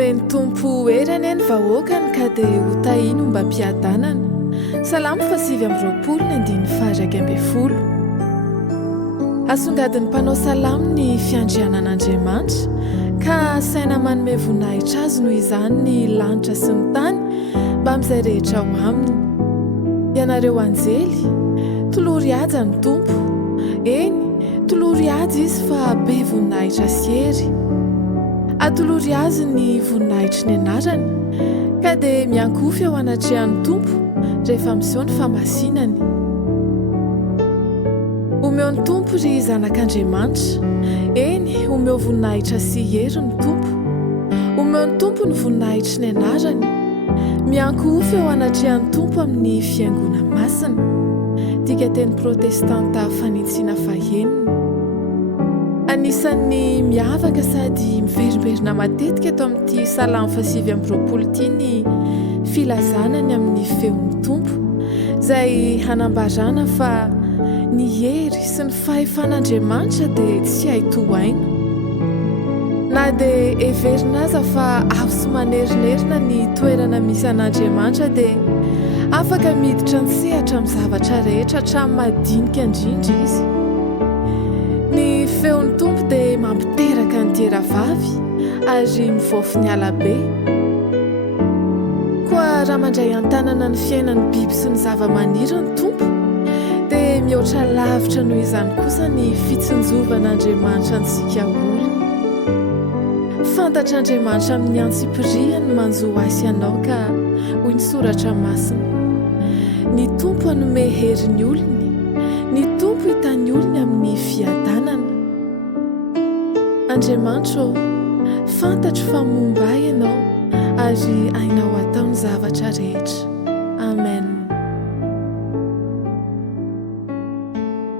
omeny tompo erany any vahoakany ka dia ho tahiny mba mpiadanana. Salamo 8:20 asongadin'ny mpanao salamo ny fiandrianan'Andriamanitra ka saina manome voninahitra azy noho izany ny lanitra sy ny tany mba amin'izay rehetra ao aminy. Ianareo anjely, tolory aja ny tompo. Eny, tolory aja izy fa be voninahitra sy hery. Atolory azy ny voninahitry ny anarany ka dia miankofy ao anatrehan'ny tompo rehefa miseho ny famasinany. Omeo ny tompo ry zanak'Andriamanitra. Eny, omeo voninahitra sy hery ny tompo. Omeo ny tompo ny voninahitry ny anarany. Miankofy ao anatrehan'ny tompo amin'ny fiangona masina. Dika teny protestanta fanitsiana fahenina. Anisan'ny miavaka sady miverimberina matetika eto amin'ity salamo 8:20 ity ny filazanany amin'ny feon'ny tompo, izay hanambarana fa ny hery sy ny fahefan'Andriamanitra dia tsy haitohaina. Na dia heverina aza fa avo sy manerinerina ny toerana misy an'Andriamanitra dia afaka miditra ny sehatra amin'ny zavatra rehetra hatramin'ny madinika indrindra izy. Ny feon'ny tompo dia mampiteraka ny tera-vavy ary mivaofy ny alabe. Koa raha mandray an-tanana ny fiainan'ny biby sy ny zava-maniry ny tompo dia mihoatra lavitra noho izany kosa ny fitsinjovan'Andriamanitra antsika olona. Fantatr'Andriamanitra amin'ny antsipiriany manjo asy ianao ka hoy ny soratra masina. Ny tompo hanome hery ny olony, ny tompo hitany olony amin'ny fiadanana. Andriamanitra, fantatro fa momba ianao ary hainao atao ny zavatra rehetra. Amen.